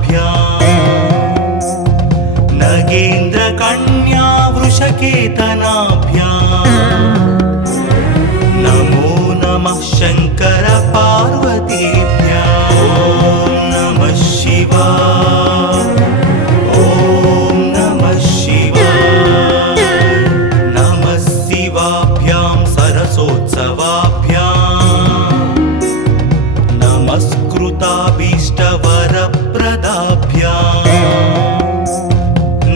परस्पराश्लिष्टवपुर्धराभ्याम् नगेन्द्रकन्या वृषकेतनाभ्याम् नमो नमः शंकर पार्वतीभ्याम् ॐ नमः शिवाय ॐ नमः शिवाय नमः शिवाभ्यां सरसोत्सवाभ्याम् नमस्कृताभीष्टवरप्रदाभ्याम्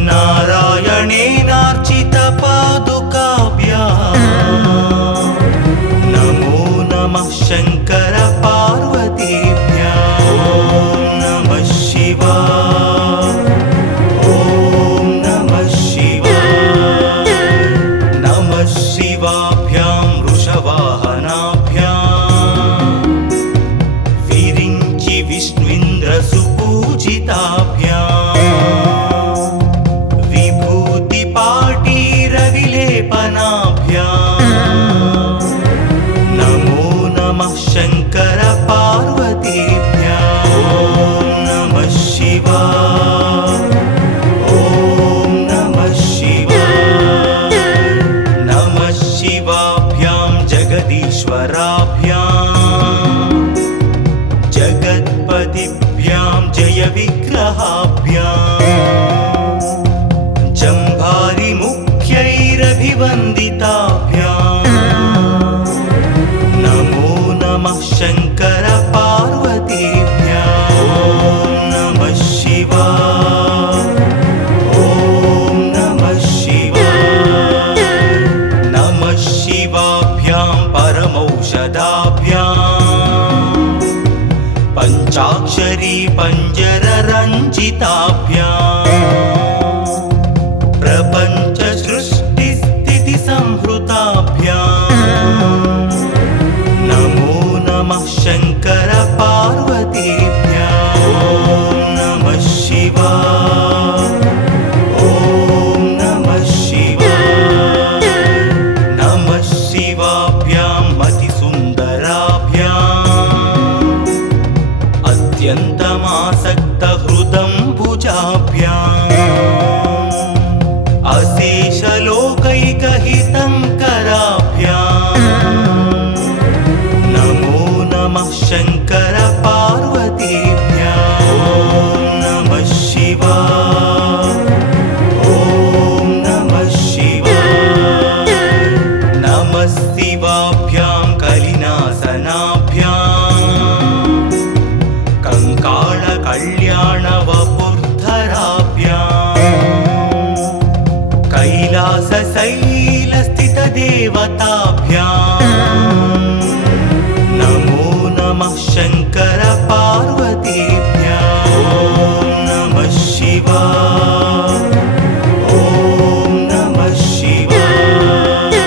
नारायणेनार्चितपादुकाभ्याम् नमो नमः शंकर पार्वतीभ्याम् ॐ नमः शिवाय ॐ नमः शिवाय नमः शिवाभ्यां वृषवाहनाभ्याम् विरिञ्चि विष्णुइन्द्रसुपूजिताभ्याम् विभूतिपाटीरविलेपनाभ्याम् नमो नमः शंकर पार्वतीभ्याम् ॐ नमः शिवाय ॐ नमः शिवाय नमः शिवाभ्यां जगदीश्वराभ्याम् जगत्पतिभ्यां जय विग्रहाभ्याम् जम्भारिमुख्यैरभिवन्दिताभ्याम् नमो नमः शंकर पार्वतीभ्याम् ॐ नमः शिवाय ॐ नमः शिवाय नमः शिवाभ्यां परमौषधाभ्याम् पञ्चाक्षरी पञ्जररञ्जिताभ्याम् प्रपञ्च सृष्टिस्थितिसंहृताभ्याम् नमो नमः शंकर पार्वतीभ्याम् ॐ नमः शिवाय ॐ नमः शिवाय नमः शिवाभ्यां मतिसुन्दराभ्याम् अत्यन्तमासक्तहृदम्बुजाभ्याम् अशेषलोकैकहितङ्कराभ्याम् नमो नमः शंकर पार्वतीभ्याम् ॐ नमः शिवाय ॐ नमः शिवाय नमः शिवाभ्यां कलिनासनाभ्याम् कंकाळकल्याणवपुर्धराभ्याम् कैलासशैलस्थितदेवताभ्याम् नमो नमः शंकर पार्वतीभ्याम् ॐ नमः शिवाय ॐ नमः शिवाय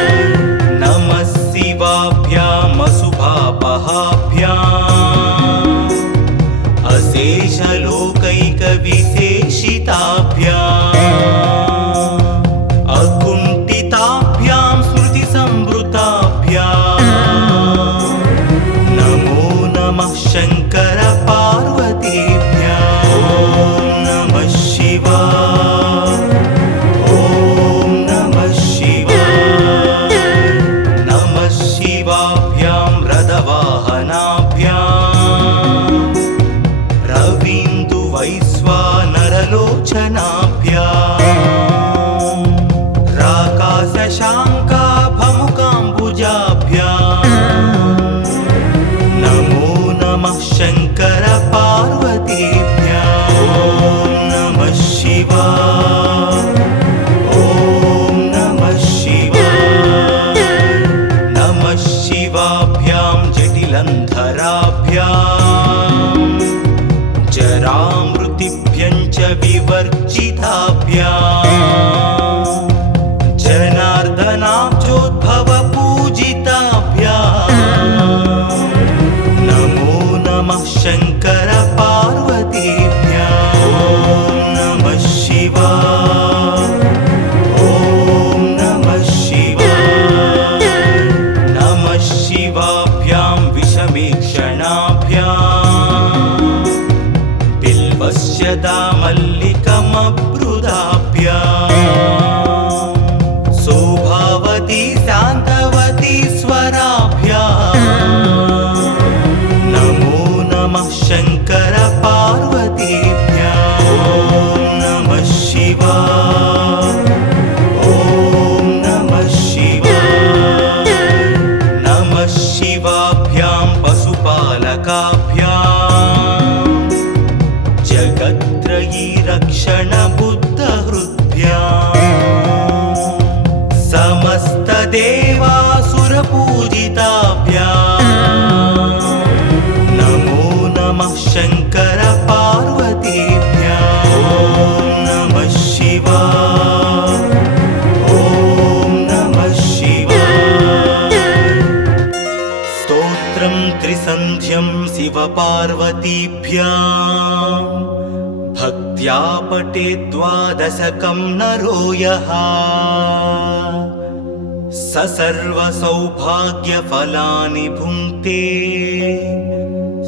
नमः शिवाभ्याम् अशुभापहाभ्याम् अशेषलोकैकविशेषिताभ्याम् अकुण्ठिताभ्यां स्मृतिसंवृताभ्याम् नमो नमः वन्द्यं शिवपार्वतीभ्यां भक्त्या पठेत् द्वादशकं नरो यः स सर्वसौभाग्यफलानि भुङ्क्ते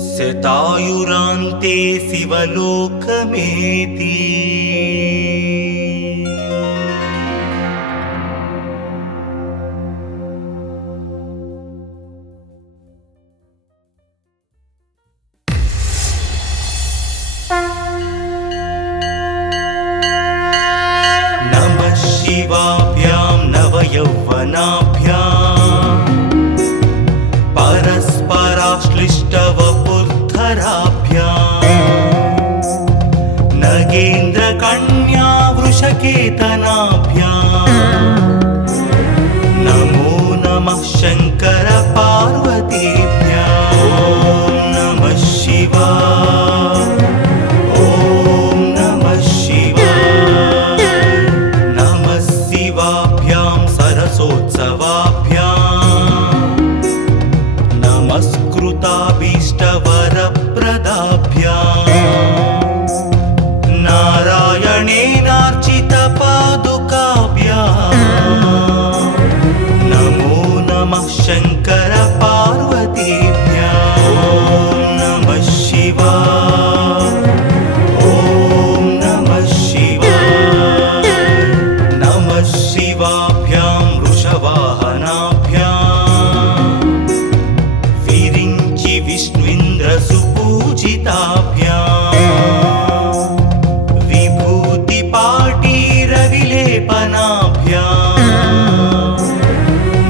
शतायुरान्ते शिवलोकमेति। नमः शिवाभ्यां नवयौवनाभ्यां परस्पराश्लिष्टवपुर्धराभ्यां नगेन्द्रकन्या वृषकेतनाभ्यां नमो नमः शङ्कर पार्वतीभ्यां। ॐ नमः शिवाय, ॐ नमः शिवाय। नमः शिवाभ्यां सरसोत्सवाभ्यां नमस्कृताभीष्टवरप्रदाभ्यां नारायणेनार्चितपादुकाभ्यां नमो नमः शङ्कर पार्वतीभ्यां। ॐ नमः शिवाय, ॐ नमः शिवाय। नमः शिवाभ्यां वृषवाहनाभ्यां विरिञ्चि विष्णुन्द्रसुपूजिताभ्यां विभूतिपाटीरविलेपनाभ्यां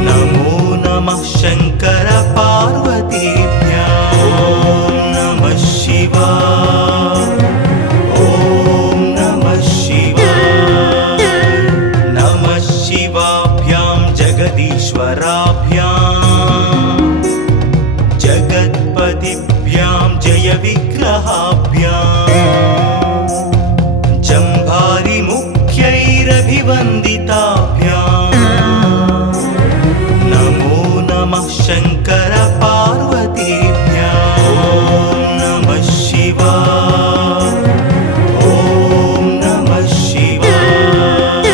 नमो नमः शङ्कर पार्वतीभ्यां। ॐ नमः शिवाय, ॐ नमः शिवाय। नमः शिवाभ्यां जगदीश्वराभ्यां जगत्पतिभ्यां जयविग्रहाभ्यां जम्भारिमुख्यैरभिवन्दिताभ्यां नमो नमः शङ्कर पार्वतीभ्यां। ॐ नमः शिवाय, ॐ नमः शिवाय।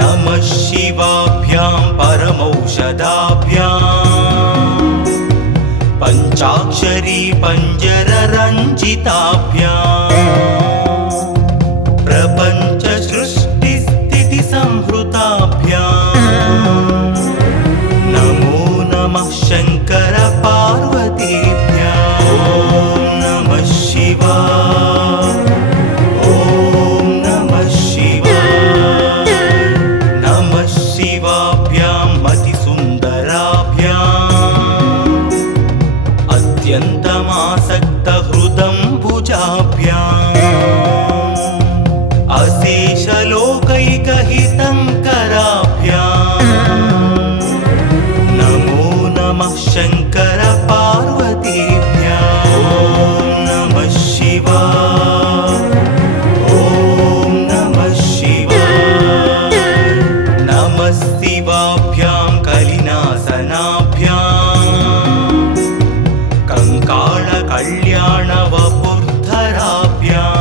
नमः शिवाभ्यां परमौषधाभ्यां पञ्चाक्षरी पञ्जररञ्जिताभ्यां प्रपञ्चसृष्टिस्थितिसंहृताभ्यां नमो नमः शङ्कर पार्वतीभ्यां। ॐ नमः शिवाय, ॐ नमः शिवाय। नमः शिवाभ्यां मतिसुन्दराभ्यां अत्यन्तमासक्तहृदम्बुजाभ्यां अशेषलोकैकहितङ्कराभ्यां नमो नमः शङ्कर पार्वतीभ्यां। ॐ नमः शिवाय, ॐ नमः शिवाय। नमः शिवाभ्यां कलिनासनाभ्यां कङ्काळकल्याणवपुर्धराभ्यां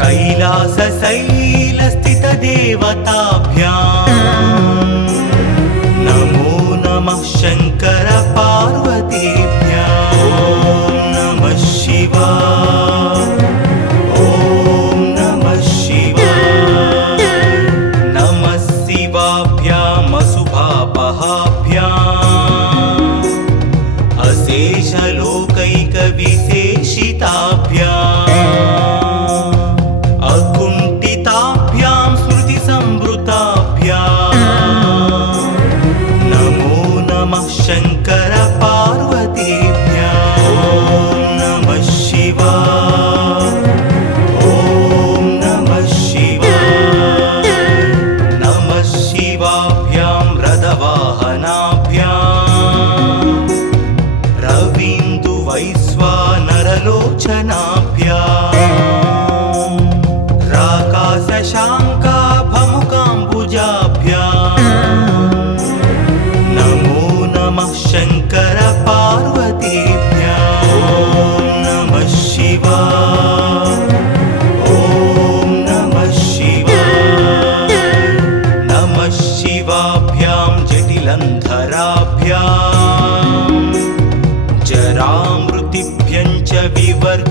कैलासशैलस्थितदेवताभ्यां नमो नमः शङ्कर पार्वतीभ्यां। ॐ नमः शिवाय, ॐ नमः शिवाय। नमः शिवाभ्यां अशुभापहाभ्यां अशेषलोकैकविशेषिताभ्यां अकुण्ठिताभ्यां स्मृतिसंवृताभ्यां नमो नमः जलन्धराभ्याम् जरामृतिभ्यं च विवर्जिताभ्याम्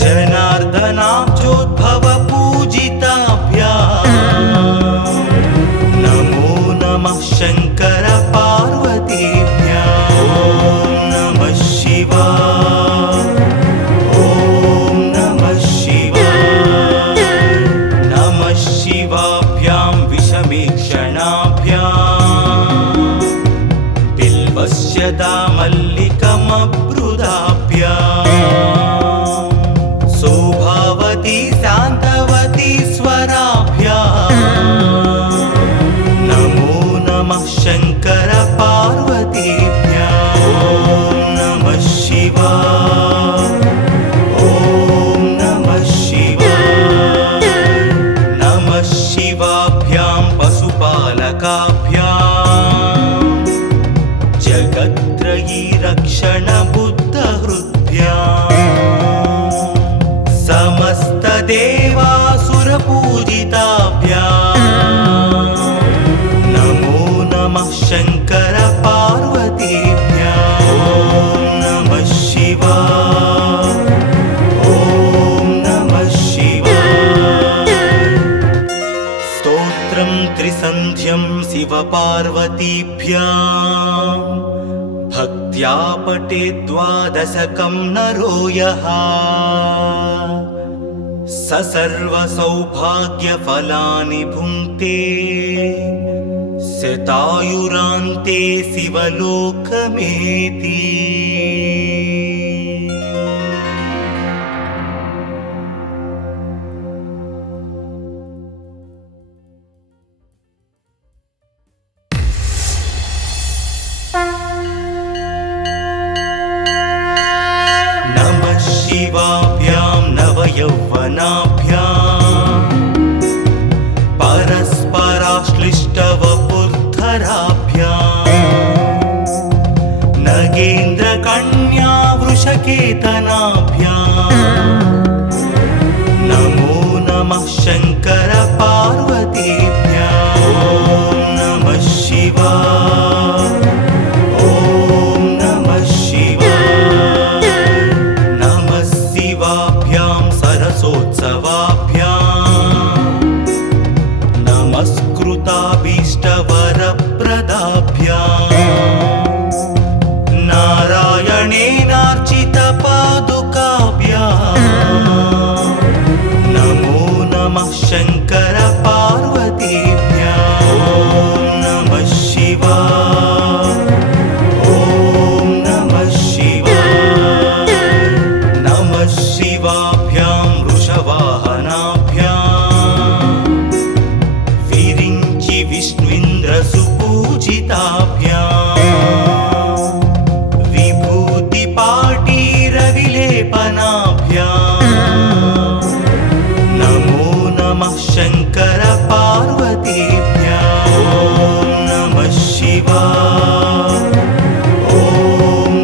जनार्दनाब्जोद्भवपूजिताभ्याम् नमो नमः शङ्कर पार्वतीभ्यां नमः शिवाय ॐ नमः शिवाय नमः शिवाभ्यां विषमीक्षणाभ्याम् बिल्वस्य दामल्लिकमब्रुदाभ्याम् शोभावती शान्तवती स्वराभ्याम् नमो नमः शङ्कर पार्वतीभ्यां नमः शिवाय ॐ नमः शिवाय नमः शिवाभ्यां पशुपालकाभ्याम् जगत्त्रयी रक्षणबुद्धहृद्भ्याम् समस्तदेवासुरपूजिताभ्याम् नमो नमः शङ्कर पार्वतीभ्यां नमः शिवाय ॐ नमः शिवाय स्तोत्रं त्रिसन्ध्यं शिवपार्वतीभ्यां भक्त्या पठेत् द्वादशकं नरो यः स सर्वसौभाग्यफलानि भुङ्क्ते शतायुरान्ते शिवलोकमेति नमः शिवाभ्यां नवयौवनाभ्याम् परस्पराश्लिष्टवपुर्धराभ्याम् नगेन्द्रकन्या वृषकेतनाभ्याम् नमो नमः शङ्कर पार्वतीभ्यां नमः शिवाय ॐ नमः शिवाय नमः शिवाभ्यां सरसोत्सवाभ्याम् नमस्कृताभीष्टवरप्रदाभ्याम् नारायणेनार्चितपादुकाभ्याम् नमो नमः शङ्कर पार्वतीभ्यां नमः शिवाय ॐ नमः शिवाय नमः शिवाभ्यां वृषवाहनाभ्याम् विरिञ्चि विष्णुन्द्रसुपूजिताभ्याम् विभूतिपाटीरविलेपनाभ्याम् नमो नमः शङ्कर पार्वतीभ्यां नमः शिवाय ॐ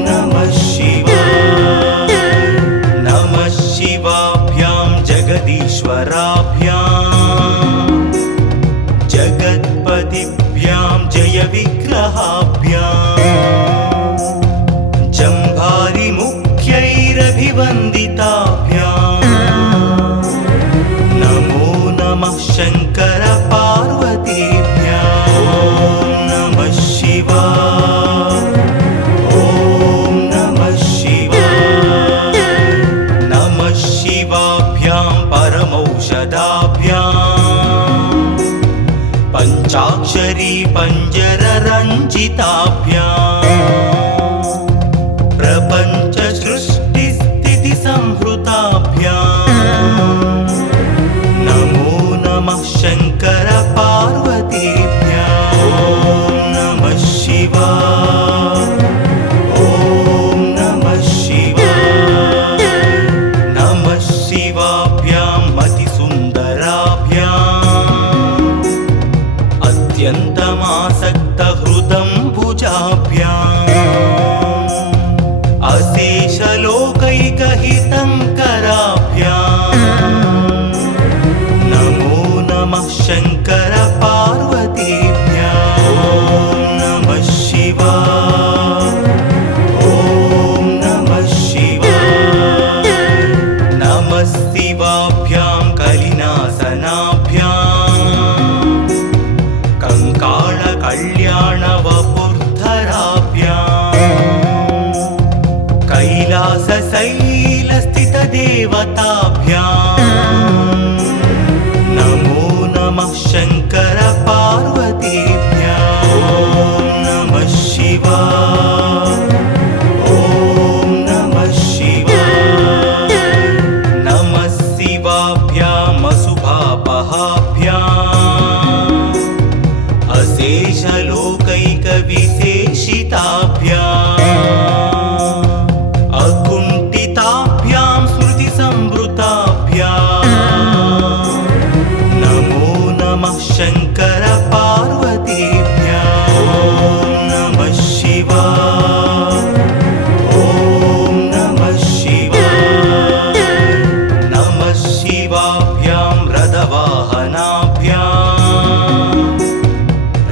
नमः शिवाय नमः शिवाभ्यां जगदीश्वराभ्याम् जगत्पतिभ्यां जयविग्रहाभ्याम् जम्भारिमुख्यैरभिवन्दिताभ्याम् नमो नमः शङ्कर पार्वतीभ्यां नमः शिवाय ॐ नमः शिवाय नमः शिवाभ्यां परमौषधाभ्याम् पञ्चाक्षरी पञ्जररञ्जिताभ्याम् प्रपञ्चसृष्टिस्थितिसंहृताभ्याम् नमो नमः शङ्कर पार्वतीभ्यां नमः शिवाय ॐ नमः शिवाय नमः शिवाभ्यां मतिसुन्दराभ्याम् अत्यन्तमासक्तहृदम्बुजाभ्याम् अशेषलोकैकहितङ्कराभ्याम् नमो नमः शङ्कर पार्वतीभ्यां शङ्कर पार्वतीभ्यां नमः शिवाय ॐ नमः शिवाय नमः शिवाभ्यां रथवाहनाभ्यां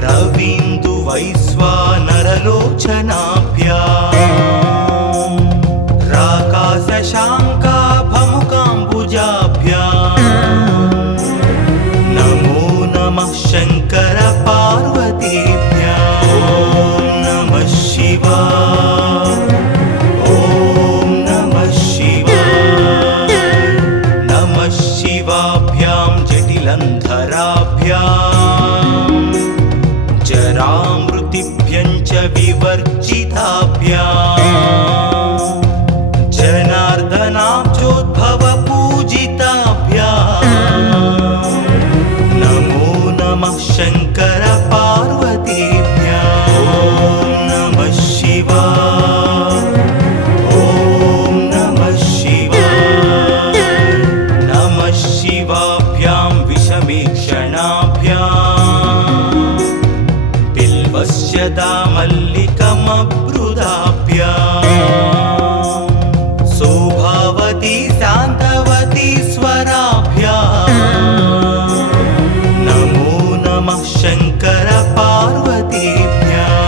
रवीन्दुवैश्वानरलोचनाभ्यां राकाशशाङ्काभमुकाम्बुजाभ्यां नमो नमः शङ्कर पार्वतीभ्यां नमः शिवाय ॐ नमः शिवाय नमः शिवाभ्यां जटिलन्धराभ्यां जरामृतिभ्यं च विवर्जिताभ्यां जनार्दनाब्जोद्भवपूजिताभ्यां नमो नमः शङ्कर पार्वतीभ्यां नमः शिवाय ॐ नमः शिवाय नमः शिवाभ्यां विषमीक्षणाभ्यां बिल्वस्य दामल्लिकमब्रुदाभ्यां शोभावती शान्तवती स्वराभ्यां नमो नमः शङ्कर पार्वतीभ्यां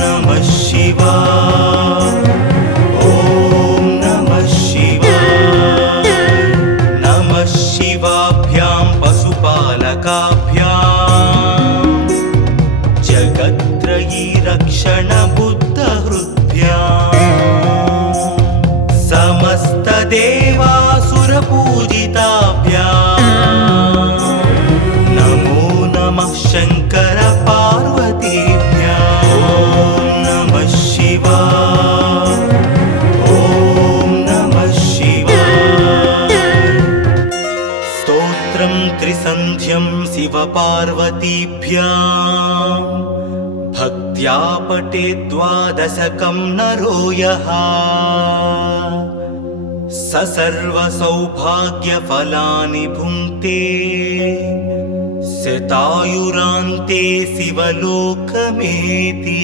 नमः शिवाय ॐ नमः शिवाय नमः शिवाभ्यां पशुपालकाभ्यां जगत्त्रयी रक्षणबुद्धहृद्भ्यां समस्तदेवासुरपूजिताभ्यां नमो नमः शङ्कर पार्वतीभ्यां नमः शिवाय ॐ नमः शिवाय स्तोत्रं त्रिसन्ध्यं शिवपार्वतीभ्यां भक्त्या पठेत् द्वादशकं नरो यः स सर्वसौभाग्यफलानि भुङ्क्ते शतायुरान्ते शिवलोकमेति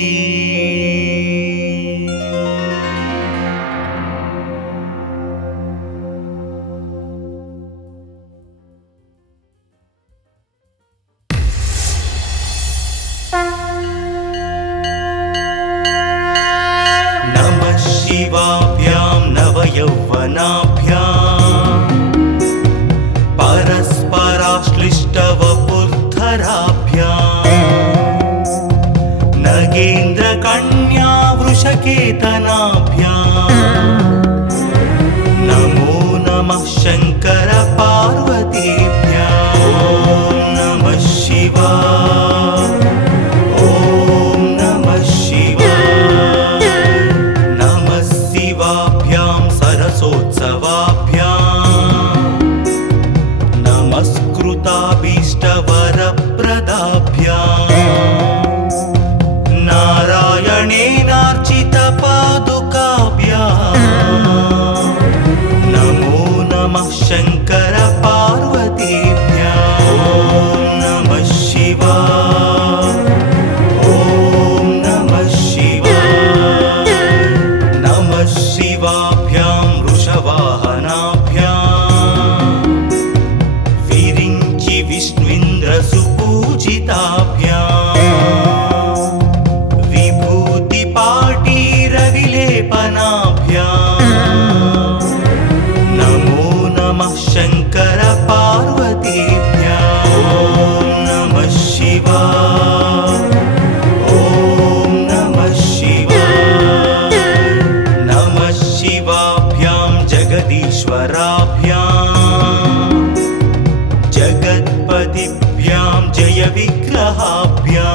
नमः शिवाभ्यां नवयौवनाभ्यां परस्पराश्लिष्टवपुर्धराभ्यां नगेन्द्रकन्या वृषकेतनाभ्यां नमो नमः शङ्कर पार्वतीभ्यां नमः शिवाय ॐ नमः शिवाय नमः शिवाभ्यां सरसोत्सवाभ्यां नमस्कृताभीष्टवरप्रदाभ्यां नारायणेनार्चितपादुकाभ्यां नमो नमः शङ्कर पार्वतीभ्यां नमः शिवाय ॐ नमः शिवाय नमः शिवाभ्यां वृषवाहनाभ्यां विरिञ्चि विष्णुन्द्रसुपूजिताभ्यां विभूतिपाटीरविलेपनाभ्यां नमो नमः शङ्कर पार्वतीभ्यां नमः शिवाय ॐ नमः शिवाय नमः शिवाभ्यां जगदीश्वराभ्यां जगत्पतिभ्यां जयविग्रहाभ्यां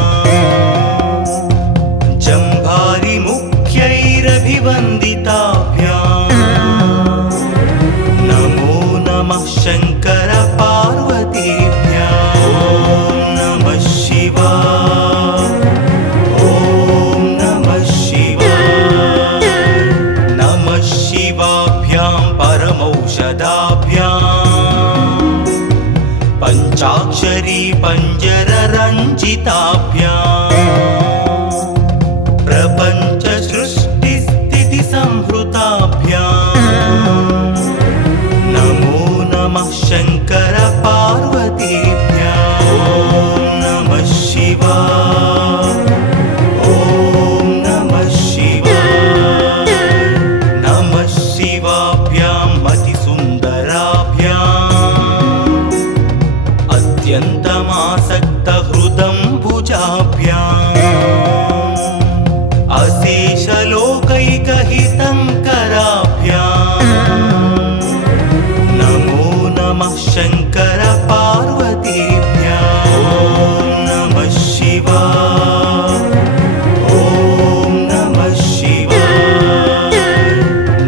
जम्भारिमुख्यैरभिवन्दिताभ्यां नमो नमः शङ्कर पार्वतीभ्यां नमः शिवाय ॐ नमः शिवाय नमः शिवाभ्यां परमौषधाभ्यां पञ्चाक्षरी पञ्जर प्रपञ्च सृष्टिस्थिति संहृताभ्याम् नमो नमः शङ्कर पार्वतीभ्याम् ॐ नमः शिवाय ॐ नमः शिवाय नमः शिवाभ्याम् अतिसुन्दराभ्याम् अत्यन्तमासक्तहृदम्बुजाभ्याम् अशेषलोकैकहितङ्कराभ्याम् नमो नमः शङ्कर पार्वतीभ्याम् ॐ नमः शिवाय ॐ नमः शिवाय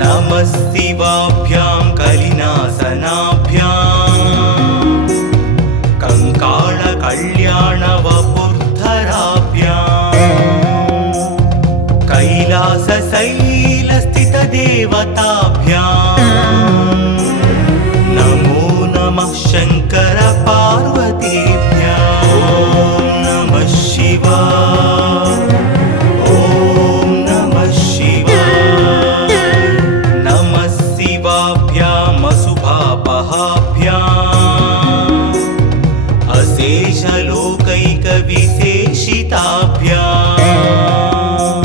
नमः शिवाभ्याम् कलिनासनाभ्याम् कङ्काळकल्याणवपुर्धराभ्याम् कैलासशैलस्थितदेवताभ्याम् नमो नमः शङ्कर पार्वतीभ्याम् ॐ नमः शिवाय ॐ नमः शिवाय नमः शिवाभ्याम् अशुभापहाभ्याम् अशेषलोकैकविशेषिताभ्याम्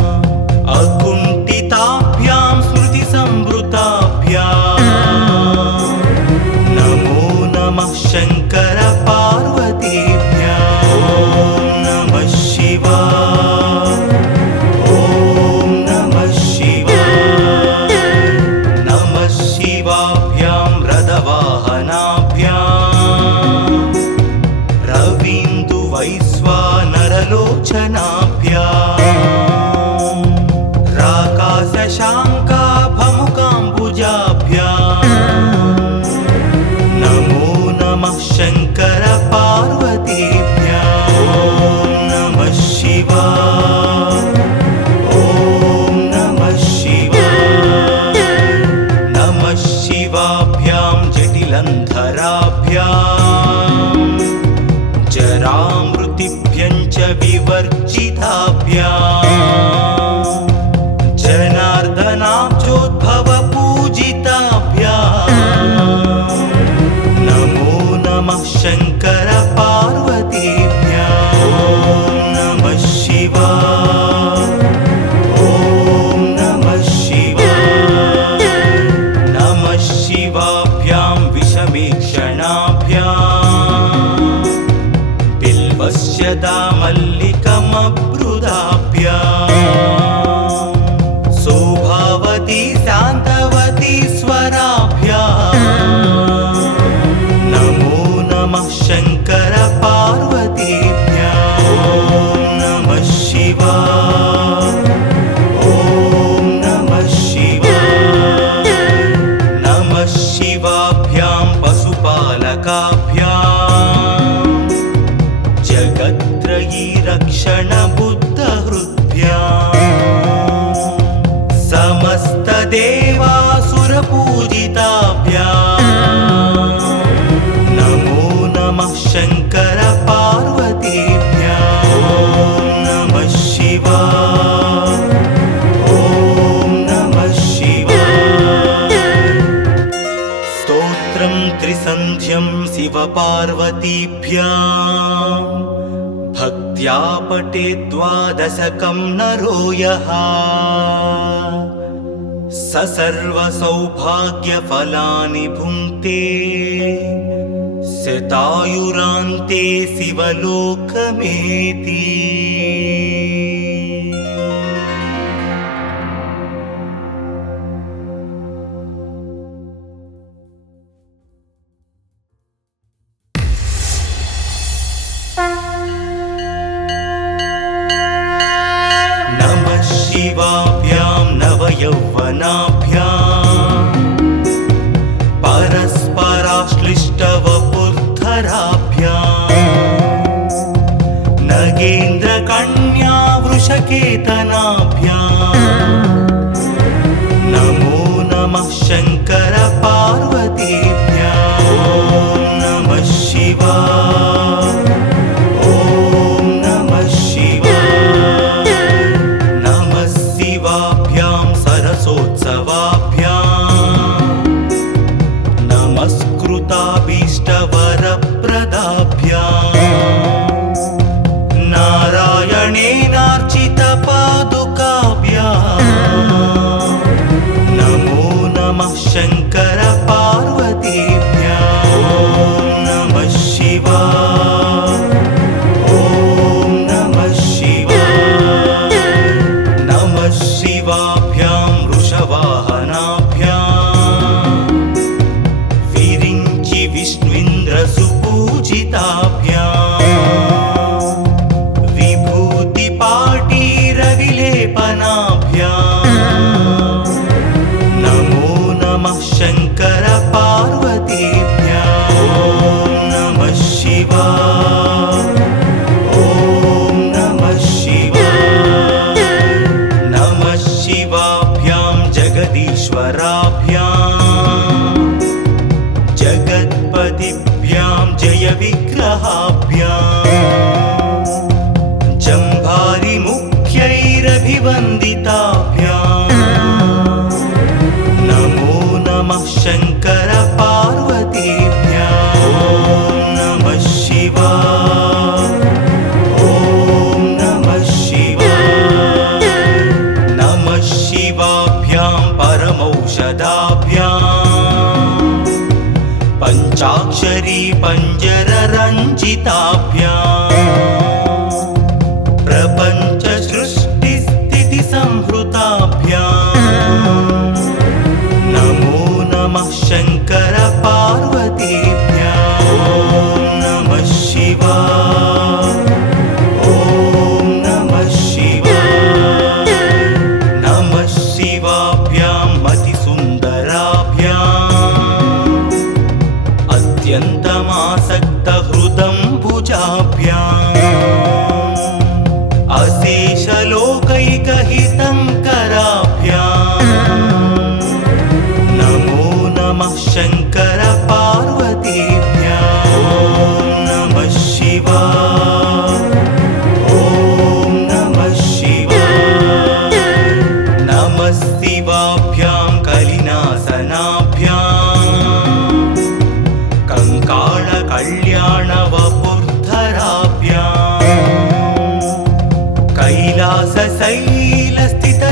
अकुण्ठिताभ्याम् स्मृतिसंवृताभ्याम् नमो नमः शङ्कर पार्वतीभ्याम् ॐ नमः शिवाय ॐ नमः शिवाय नमः शिवाभ्याम् रथवाहनाभ्याम् रवीन्दुवैश्वानरलोचनाभ्याम् राकाशशाङ्काभमुकाम्बुजाभ्याम् नमो नमः शङ्कर पार्वतीभ्याम् ॐ नमः शिवाय ॐ नमः शिवाय नमः शिवाभ्याम् जटिलन्धराभ्याम् जरामृतिभ्यम् च विवर्जिताभ्याम् जनार्दनाब्जोद्भवपूजिताभ्याम् नमो नमः शङ्कर पार्वतीभ्याम् ॐ नमः शिवाय ॐ नमः शिवाय नमः शिवाभ्याम् विषमीक्षणाभ्याम् बिल्वस्य दामल्लिकमब्रुदाभ्याम् शोभावती शान्तवती स्वराभ्याम् नमो नमः शङ्कर पार्वतीभ्याम् ॐ नमः शिवाय ॐ नमः शिवाय नमः शिवाभ्याम् पशुपालकाभ्याम् जगत्त्रयी रक्षणबुद्धहृद्भ्याम् समस्तदेवासुरपूजिताभ्याम् नमो नमः शङ्कर पार्वतीभ्याम् ॐ नमः शिवाय ॐ नमः शिवाय स्तोत्रं त्रिसन्ध्यं शिवपार्वतीभ्याम् भक्त्या पठेत् द्वादशकं नरो यः स सर्वसौभाग्यफलानि भुङ्क्ते शतायुरान्ते शिवलोकमेति नमः शिवाभ्याम् नवयौवनाभ्याम् परस्पराश्लिष्टवपुर्धराभ्याम् नगेन्द्रकन्या वृषकेतनाभ्याम् नमो नमः शङ्कर पार्वतीभ्याम् ॐ नमः शिवाय ॐ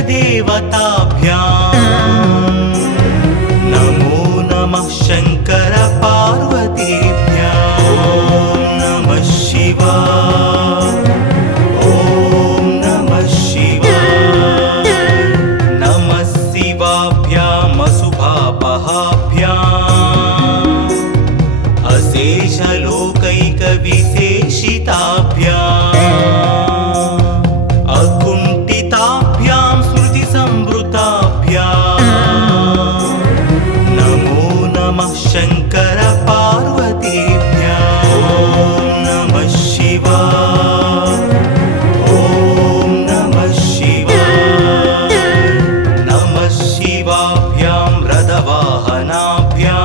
देवताभ्याम् नमो नमः शङ्कर पार्वतीभ्यां नमः शिवाय ॐ नमः शिवाय नमः शिवाभ्याम् अशुभापहाभ्याम् अशेषलोकैकविशेषिताभ्याम् अकुण्ठिताभ्यां स्मृतिसंवृताभ्याम् नमो नमः शङ्कर पार्वतीभ्यां नमः शिवाय ॐ नमः शिवाय नमः शिवाभ्यां रथवाहनाभ्याम्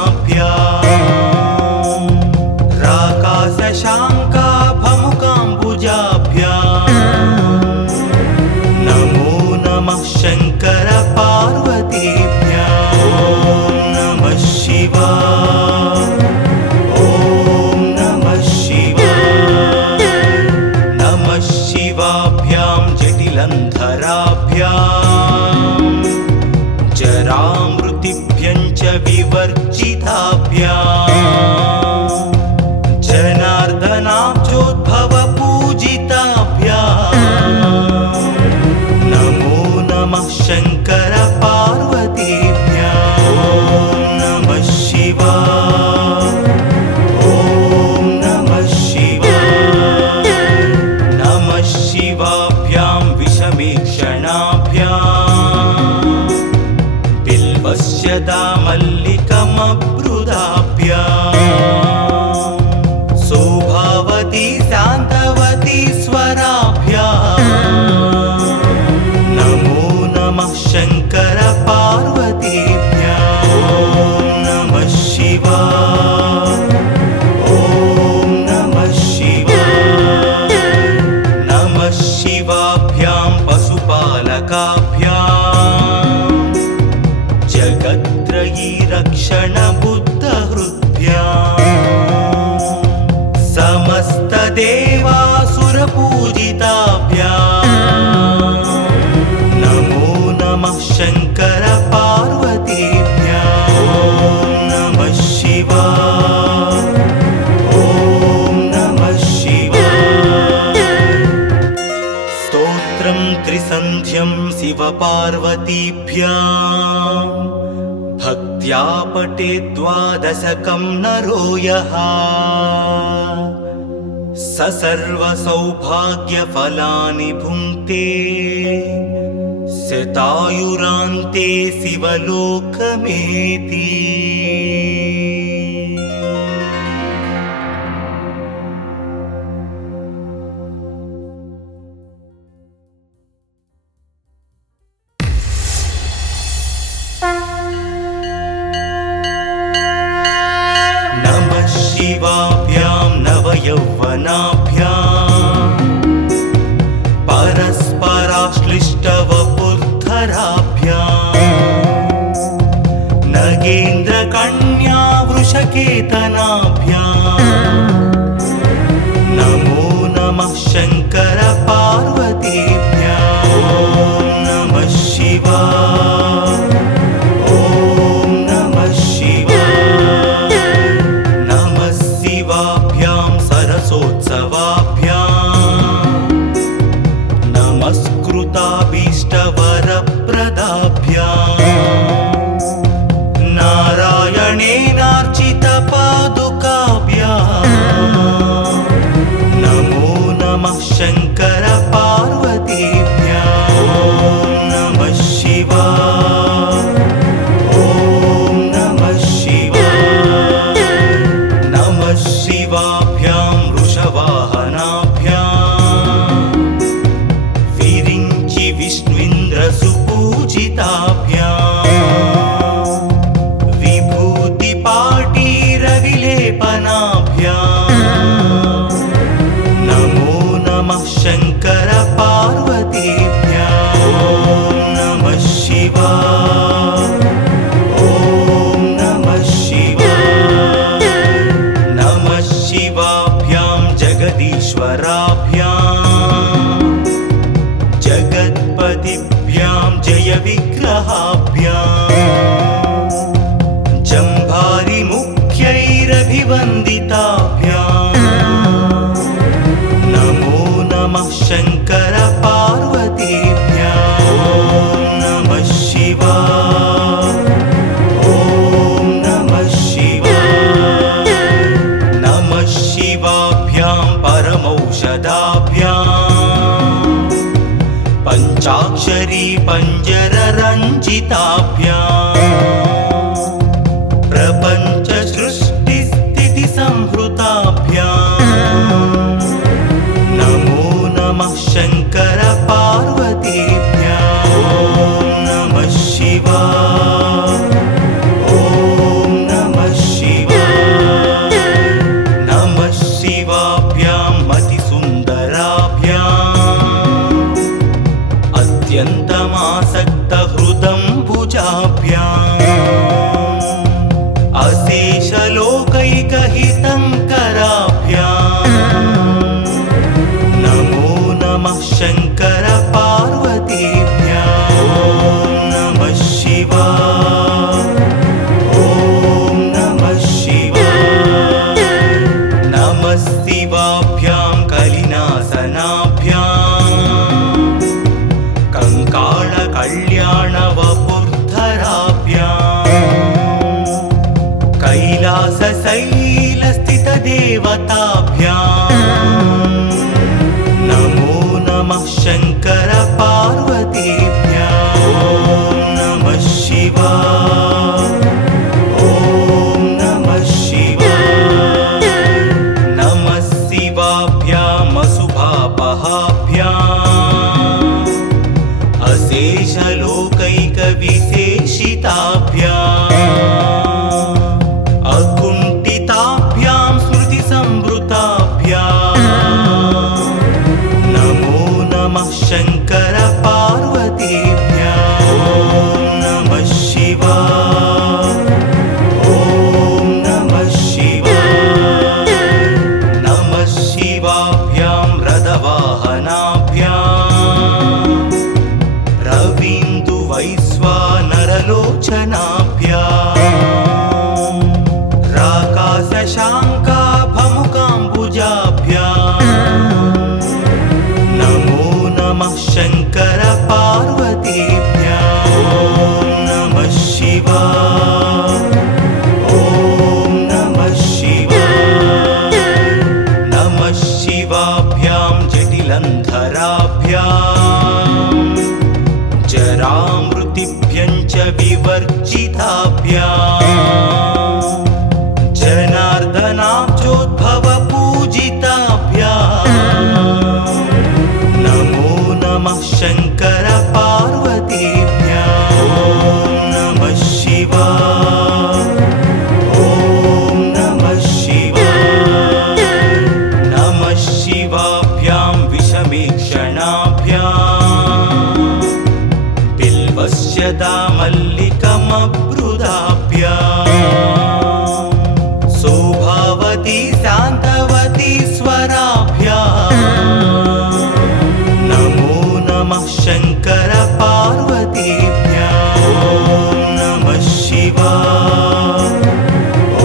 रवीन्दुवैश्वानरलोचनाभ्याम् राकाशशाङ्काभमुकाम्बुजाभ्याम् नमो नमः शङ्कर पार्वतीभ्यां नमः शिवाय ॐ नमः शिवाय नमः शिवाभ्यां जटिलन्धराभ्याम् जरामृतिभ्यं च विवर्जिताभ्याम् जनार्दनाब्जोद्भवपूजिताभ्याम् नमो नमः शङ्कर पार्वतीभ्यां नमः शिवाय ॐ नमः शिवाय नमः शिवाभ्यां विषमीक्षणाभ्याम् बिल्वस्य दामल्लिकमब्रुदाभ्याम् शोभावती शान्तवती स्वराभ्याम् नमो नमः शङ्कर पार्वतीभ्यां नमः शिवाय ॐ नमः शिवाय नमः शिवाभ्यां पशुपालकाभ्याम् जगत्त्रयी रक्षण बुद्धहृद्भ्याम् समस्तदेवासुरपूजिताभ्याम् नमो नमः शङ्कर पार्वतीभ्यां नमः शिवाय ॐ नमः शिवाय स्तोत्रं त्रिसन्ध्यं शिवपार्वतीभ्यां भक्त्या पठेत् द्वादशकं नरो यः स सर्वसौभाग्यफलानि भुङ्क्ते शतायुरान्ते शिवलोकमेति नमः शिवाभ्यां नवयौवनाभ्याम् परस्पराश्लिष्टवपुर्धराभ्याम् नगेन्द्रकन्या वृषकेतनाभ्याम् नमो नमः शङ्कर पार्वतीभ्यां नमः शिवाय ॐ नमः शिवाय नमः शिवाभ्यां सरसोत्सवाभ्याम् नमस्कृताभीष्टवरप्रदाभ्याम् नारायणेनार्चितपादुकाभ्याम् प्रपञ्च सृष्टिस्थिति संहृताभ्याम् नमो नमः शङ्कर पार्वतीभ्याम् ॐ नमः शिवाय ॐ नमः शिवाय नमः शिवाभ्याम् अतिसुन्दराभ्याम् अत्यन्तमासक्तहृदम्बुजाभ्याम् अशेषलोकैकहितङ्कराभ्याम् नमो नमः शङ्कर पार्वतीभ्याम् ॐ नमः शिवाय ॐ नमः शिवाय नमः शिवाभ्याम् कलिनासनाभ्याम् कंकाळकल्याणवपुर्धराभ्याम् कैलासशैलस्थितदेवताभ्याम् नमो नमः शङ्कर पार्वतीभ्याम् ॐ नमः शिवाय ॐ नमः शिवाय नमः शिवाभ्याम् अशुभापहाभ्याम् अशेषलोकैकविशेषिताभ्याम् अकुण्ठिताभ्यां स्मृतिसंवृताभ्याम् नमो नमः शङ्कर पार्वतीभ्याम् ॐ नमः शिवाय ॐ नमः शिवाय नमः शिवाभ्यां रथवाहनाभ्याम् रवीन्दुवैश्वानरलोचनाभ्याम् राकाशशाङ्काभमुकाम्बुजाभ्याम् नमो नमः शङ्कर पार्वतीभ्याम् ॐ नमः शिवाय ॐ नमः शिवाय नमः शिवाभ्यां जटिलन्धराभ्याम् जरामृतिभ्यं च विवर्जिताभ्याम् जनार्दनाब्जोद्भवपूजिताभ्याम् नमो नमः शङ्कर पार्वतीभ्याम् ॐ नमः शिवाय ॐ नमः शिवाय नमः शिवाभ्यां विषमीक्षणाभ्याम् बिल्वस्य दामल्लिकमब्रुदाभ्याम् शोभावती शान्तवती स्वराभ्याम् नमो नमः शङ्कर पार्वतीभ्याम् ॐ नमः शिवाय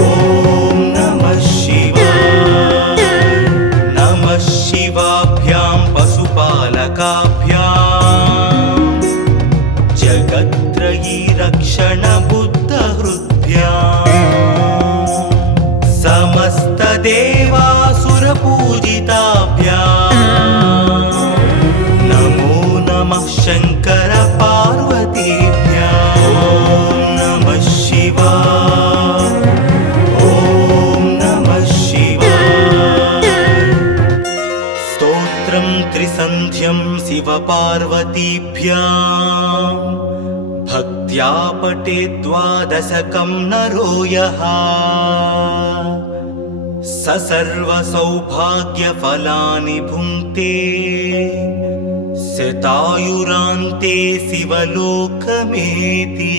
ॐ नमः शिवाय नमः शिवाभ्यां पशुपालकाभ्याम् जगत्त्रयी रक्षणबुद्धहृद्भ्याम् समस्तदेवासुरपूजिताभ्याम् नमो नमः शङ्कर पार्वतीभ्याम् ॐ नमः शिवाय ॐ नमः शिवाय स्तोत्रं त्रिसन्ध्यं शिवपार्वतीभ्याम् भक्त्या पठेत् द्वादशकं नरो यः स सर्वसौभाग्यफलानि भुङ्क्ते शतायुरान्ते शिवलोकमेति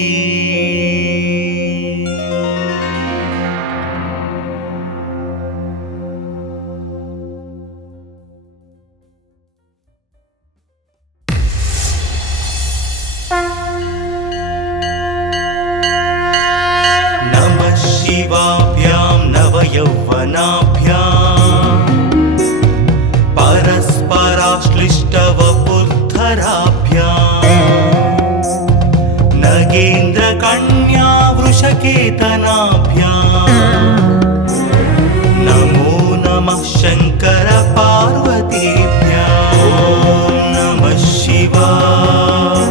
नमः शिवाभ्यां नवयौवनाभ्याम् परस्पराश्लिष्टवपुर्धराभ्याम् नगेन्द्रकन्या वृषकेतनाभ्याम् नमो नमः शङ्कर पार्वतीभ्याम् ॐ नमः शिवाय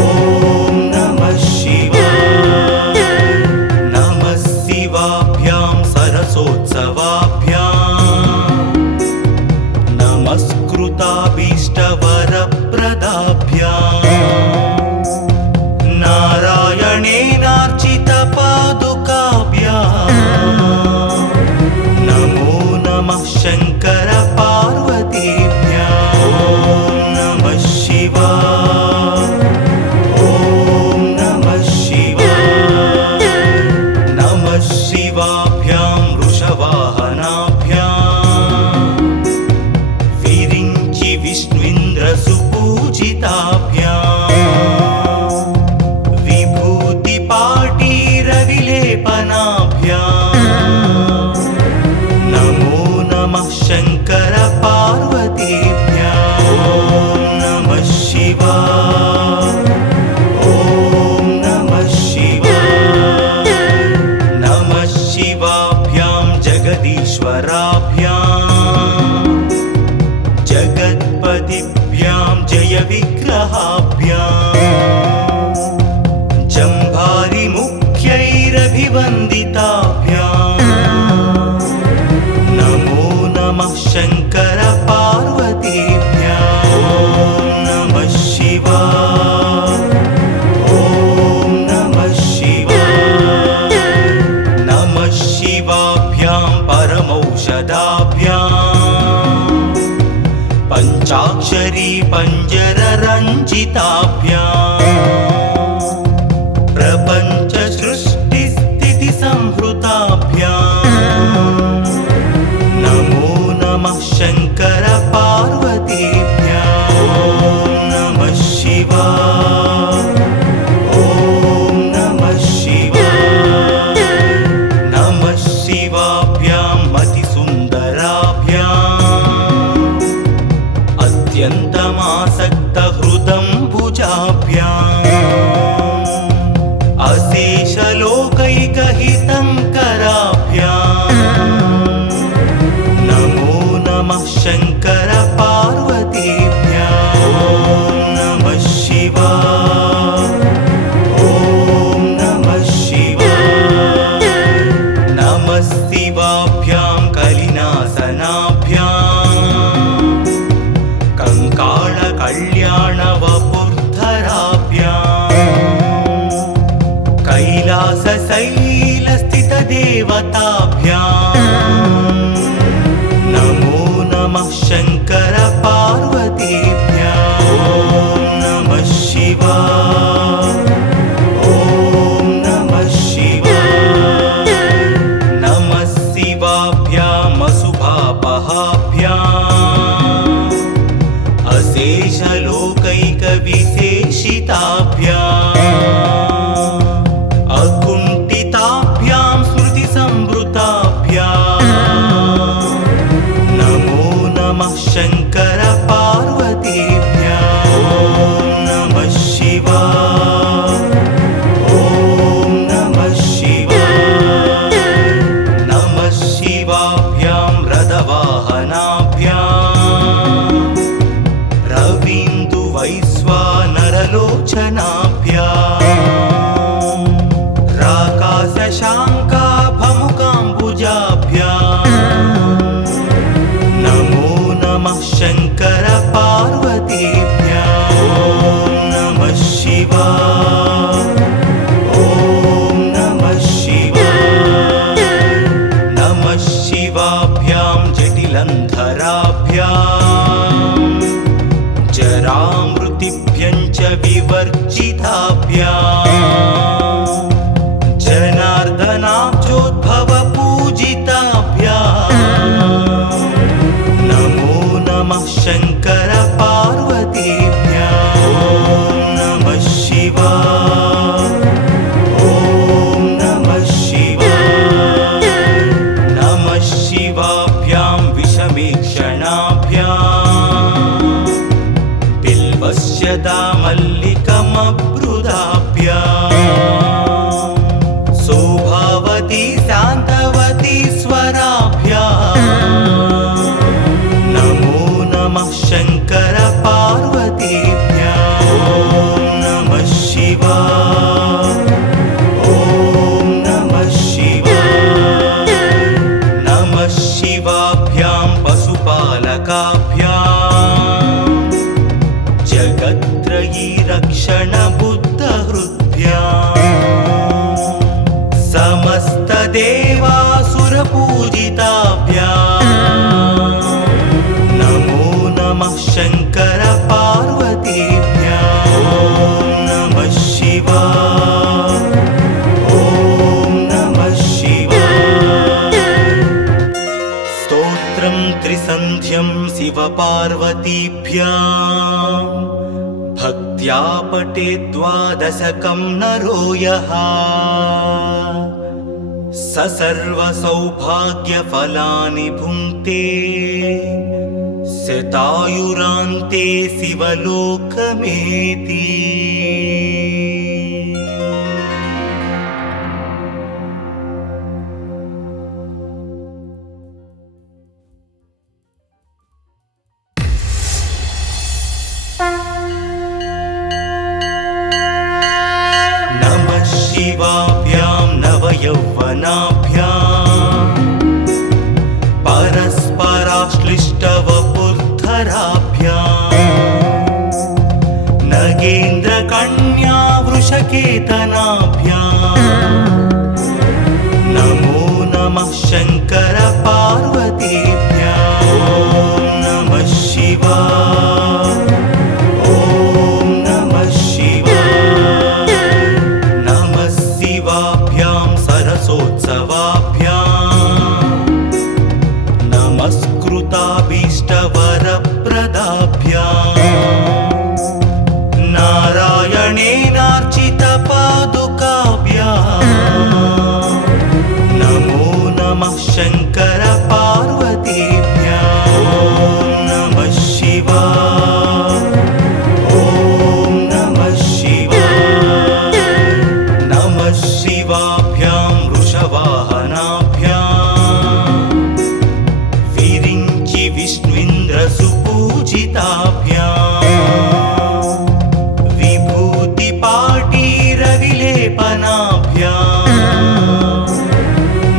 ॐ नमः सरसोत्सवाभ्याम् नमस्कृताभीष्टवरप्रदाभ्याम् नारायणेनार्चितपादुकाभ्याम् नमो नमः शङ्कर पार्वतीभ्याम् ॐ नमः शिवाय ॐ नमः शिवाय नमः शिवाभ्यां वृषवाहनाभ्याम् विरिञ्चि विष्णुइन्द्रसुपूजिताभ्याम् विभूतिपाटीरविलेपनाभ्याम् नमो नमः शङ्कर पार्वतीभ्याम् ॐ नमः शिवाय ॐ नमः शिवाय नमः शिवाभ्यां जगदीश्वराभ्याम् जगत्पतिभ्यां जयविग्रहाभ्याम् जम्भारिमुख्यैरभिवन्दिताभ्याम् नमो नमः शङ्कर पार्वतीभ्याम् ॐ नमः शिवाय ॐ नमः शिवाय नमः शिवाभ्यां परमौषधाभ्याम् पञ्चाक्षरी पञ्जररञ्जिताभ्याम् प्रपञ्च सृष्टिस्थितिसंहृताभ्याम् नमो नमः शङ्कर पार्वतीभ्याम् ॐ नमः शिवाय ॐ नमः शिवाय नमः शिवाभ्यां मतिसुन्दराभ्याम् अत्यन्तमासक्तहृदम्बुजाभ्याम् अशेषलोकैकहितङ्कराभ्याम् नमो नमः शङ्कर पार्वतीभ्याम् ॐ नमः शिवाय ॐ नमः शिवाय नमः शिवाभ्यां कलिनासनाभ्याम् कङ्काळकल्याणवपुर्धराभ्याम् कैलासशैलस्थितदेवताभ्याम् नमो नमः शङ्कर पार्वतीभ्याम् ॐ नमः शिवाय ॐ नमः शिवाय नमः शिवाभ्याम् अशुभापहाभ्याम् अशेषलोकैकविशेषिताभ्याम् अकुण्ठिताभ्यां स्मृतिसंवृताभ्याम् नमो नमः शङ्कर पार्वतीभ्याम् ॐ नमः शिवाय ॐ नमः शिवाय नमः शिवाभ्यां रथवाहनाभ्याम् रवीन्दुवैश्वानरलोचनाभ्याम् राकाशशाङ्काभमुकाम्बुजाभ्याम् नमो नमः शङ्कर पार्वतीभ्याम् ॐ नमः शिवाय ॐ नमः शिवाय नमः शिवाभ्यां जटिलन्धराभ्याम् जरामृतिभ्यं च विवर्जिताभ्याम् जनार्दनाब्जोद्भवपूजिताभ्याम् नमो नमः शङ्कर पार्वतीभ्याम् ॐ नमः शिवाय ॐ नमः शिवाय नमः शिवाभ्यां विषमीक्षणाभ्याम् बिल्वस्य दामल्लिकमब्रू नैवेद्यं शिवपार्वतीभ्यां भक्त्या पठे द्वादशकं नरो यः स सर्वसौभाग्यफलानि भुङ्क्ते शतायुरान्ते शिवलोकमेति। नमः शिवाभ्यां नवयौवनाभ्यां परस्पराश्लिष्टवपुर्धराभ्यां नगेन्द्रकन्या वृषकेतनाभ्यां नमो नमः शङ्कर पार्वतीभ्यां। ॐ नमः शिवाय, ॐ नमः शिवाय। नमः शिवाभ्यां सरसोत्सवाभ्यां नमस्कृताभीष्टवरप्रदाभ्यां नारायणेनार्चितपादुकाभ्यां नमो नमः शङ्कर पार्वतीभ्यां। ॐ नमः शिवाय, ॐ नमः शिवाय। नमः शिवाभ्यां वृषवाहनाभ्यां विरिञ्चि विष्णुइन्द्रसुपूजिताभ्यां विभूतिपाटीरविलेपनाभ्यां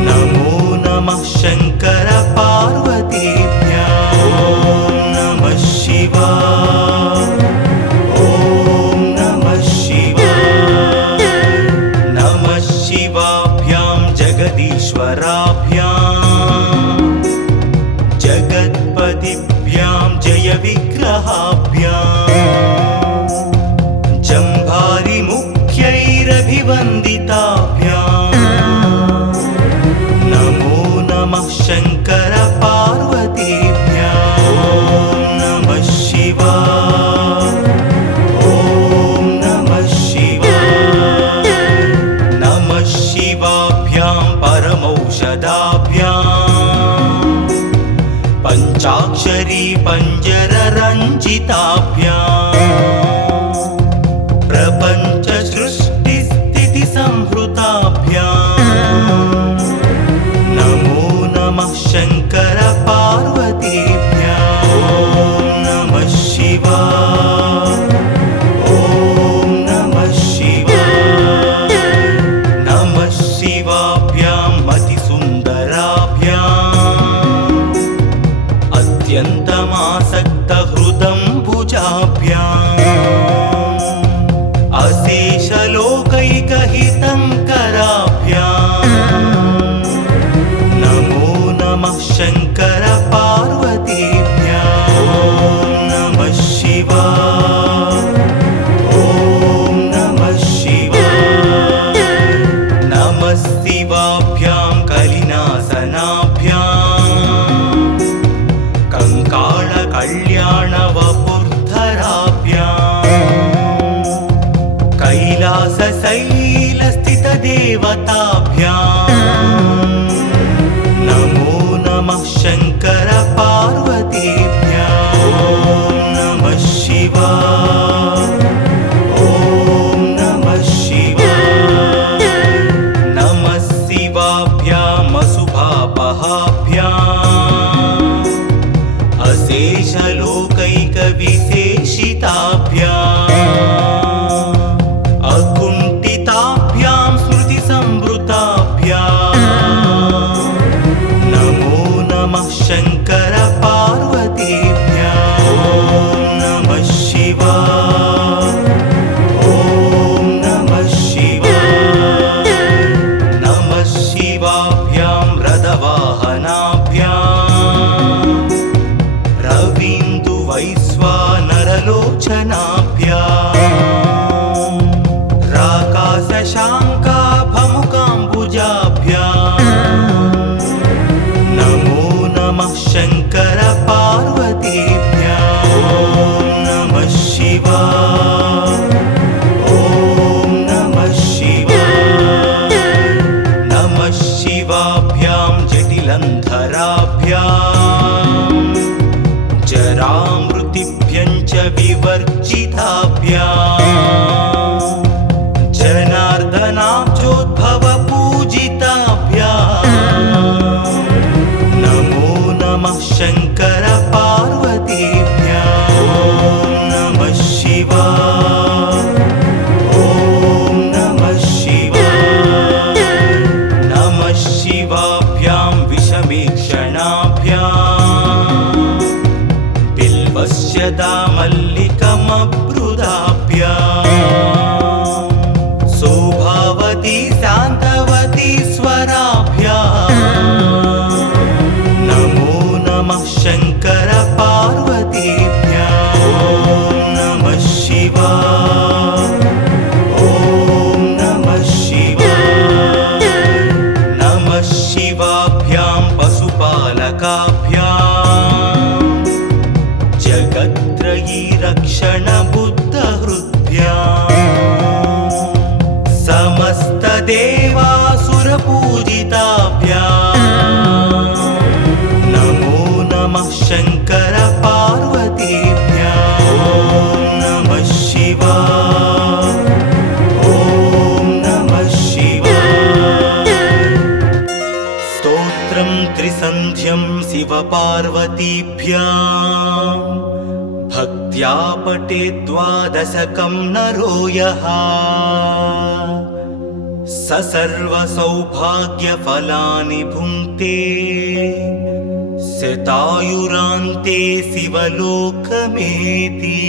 नमो नमः शङ्कर पार्वतीभ्यां। ॐ नमः शिवाय, ॐ नमः शिवाय। नमः शिवाभ्यां जगदीश्वराभ्यां जगत्पतिभ्यां जयविग्रहाभ्यां जम्भारिमुख्यैरभिवन्दिताभ्यां नमो नमः शङ्कर पार्वतीभ्यां। ॐ नमः शिवाय, ॐ नमः शिवाय। नमः शिवाभ्यां परमौषधाभ्यां पञ्चाक्षरी पञ्जररञ्जिताभ्यां प्रपञ्चसृष्टिस्थितिसंहृताभ्यां नमो नमः शङ्कर पार्वतीभ्यां। ॐ नमः शिवाय, ॐ नमः शिवाय। नमः शिवाभ्यां मतिसुन्दराभ्यां अत्यन्तमासक्तहृदम्बुजाभ्यां अशेषलोकैकहितङ्कराभ्यां नमो नमः शङ्कर पार्वतीभ्यां। ॐ नमः शिवाय, ॐ नमः शिवाय। नमः शिवाभ्यां कलिनासनाभ्यां कङ्काळकल्याणवपुर्धराभ्यां कैलासशैलस्थितदेवताभ्यां नमो नमः शङ्कर पार्वतीभ्यां। ॐ नमः शिवाय, ॐ नमः शिवाय। नमः शिवाभ्यां अशुभापहाभ्यां अशेषलोकैकविशेषिताभ्यां अकुण्ठिताभ्यां स्मृतिसंवृताभ्यां नमो नमः शङ्कर पार्वतीभ्यां। ॐ नमः शिवाय, ॐ नमः शिवाय। नमः शिवाभ्यां रथवाहनाभ्यां रवीन्दुवैश्वानरलोचनाभ्यां राकाशशाङ्काभमुकाम्बुजाभ्यां नमो नमः शङ्कर पार्वतीभ्यां। जलन्धराभ्याम् जरामृतिभ्यं च विवर्जिताभ्याम् जनार्दनाब्जोद्भवपूजिताभ्याम् नमो नमः शङ्कर पार्वतीभ्याम् ॐ नमः शिवाय ॐ नमः शिवाय नमः शिवाभ्यां विषमीक्षणाभ्याम् बिल्वस्य दामल्लिकमब्रुदाभ्याम् शोभावती शान्तवती स्वराभ्याम् नमो नमः शङ्कर पार्वतीभ्याम् ॐ नमः शिवाय ॐ नमः शिवाय नमः शिवाभ्यां पशुपालकाभ्याम् जगत्त्रयी रक्षण बुद्धहृद्भ्याम् समस्तदेवासुरपूजिताभ्याम् नमो नमः शङ्कर पार्वतीभ्याम् ॐ नमः शिवाय ॐ नमः शिवाय स्तोत्रं त्रिसन्ध्यं शिवपार्वतीभ्याम् भक्त्या पठेत् द्वादशकं नरो यः स सर्वसौभाग्यफलानि भुङ्क्ते शतायुरान्ते शिवलोकमेति।